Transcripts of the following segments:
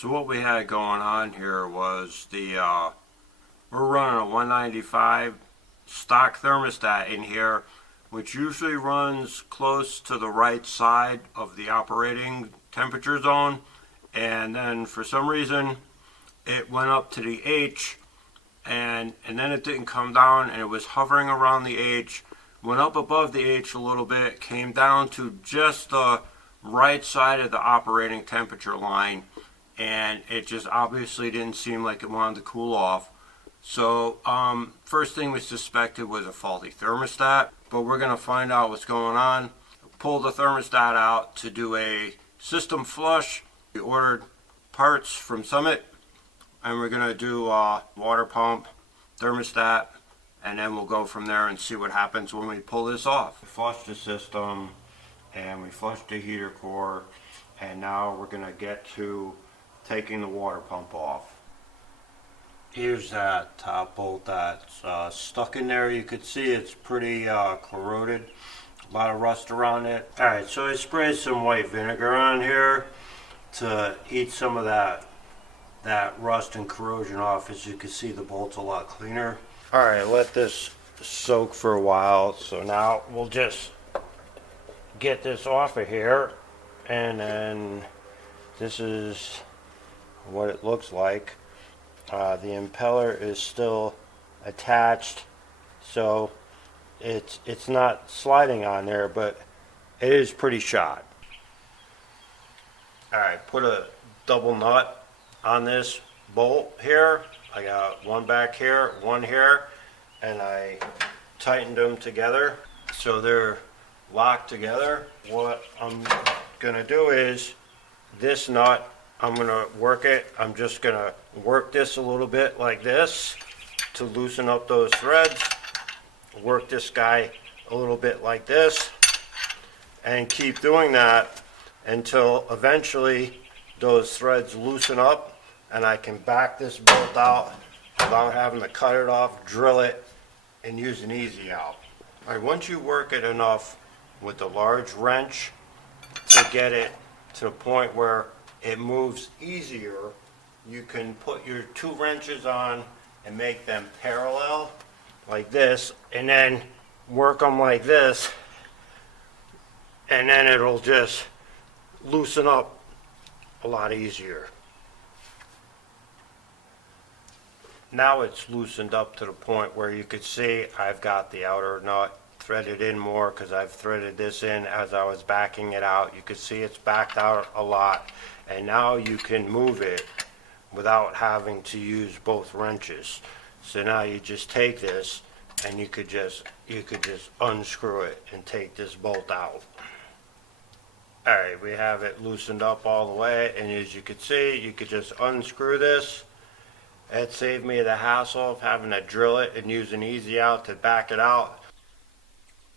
So what we had going on here was we're running a 195 stock thermostat in here, which usually runs close to the right side of the operating temperature zone, and then for some reason it went up to the H, and then it didn't come down, and it was hovering around the H, went up above the H a little bit, came down to just the right side of the operating temperature line, and it just obviously didn't seem like it wanted to cool off. So first thing we suspected was a faulty thermostat, but we're going to find out what's going on. Pull the thermostat out to do a system flush. We ordered parts from Summit, and we're going to do water pump, thermostat, and then we'll go from there and see what happens when we pull this off. We flushed the system, and we flushed the heater core, and now we're going to get to taking the water pump off. Here's that top bolt that's stuck in there. You could see it's pretty corroded, a lot of rust around it. Alright, so I sprayed some white vinegar on here to eat some of that rust and corrosion off. As you can see, the bolt's a lot cleaner. Alright, let this soak for a while. So now we'll just get this off of here, and then this is what it looks like. The impeller is still attached, so it's not sliding on there, but it is pretty shot. Alright, put a double nut on this bolt here. I got one back here, one here, and I tightened them together so they're locked together. What I'm gonna do is this nut, I'm gonna work it. I'm just gonna work this a little bit like this to loosen up those threads. Work this guy a little bit like this, and keep doing that until eventually those threads loosen up and I can back this bolt out without having to cut it off, drill it, and use an easy out. Alright, once you work it enough with the large wrench to get it to the point where it moves easier, you can put your two wrenches on and make them parallel like this, and then work them like this, and then it'll just loosen up a lot easier. Now it's loosened up to the point where you could see I've got the outer nut threaded in more because I've threaded this in as I was backing it out. You can see it's backed out a lot, and now you can move it without having to use both wrenches. So now you just take this and you could just unscrew it and take this bolt out. Alright, we have it loosened up all the way, and as you can see, you could just unscrew this. It saved me the hassle of having to drill it and use an easy out to back it out.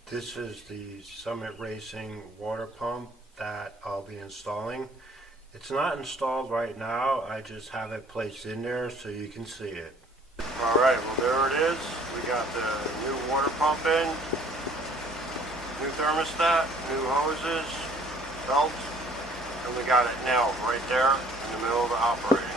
This is the Summit Racing water pump that I'll be installing. It's not installed right now, I just have it placed in there so you can see it. Alright, well there it is. We got the new water pump in, new thermostat, new hoses, belts, and we got it nailed right there in the middle of the operating.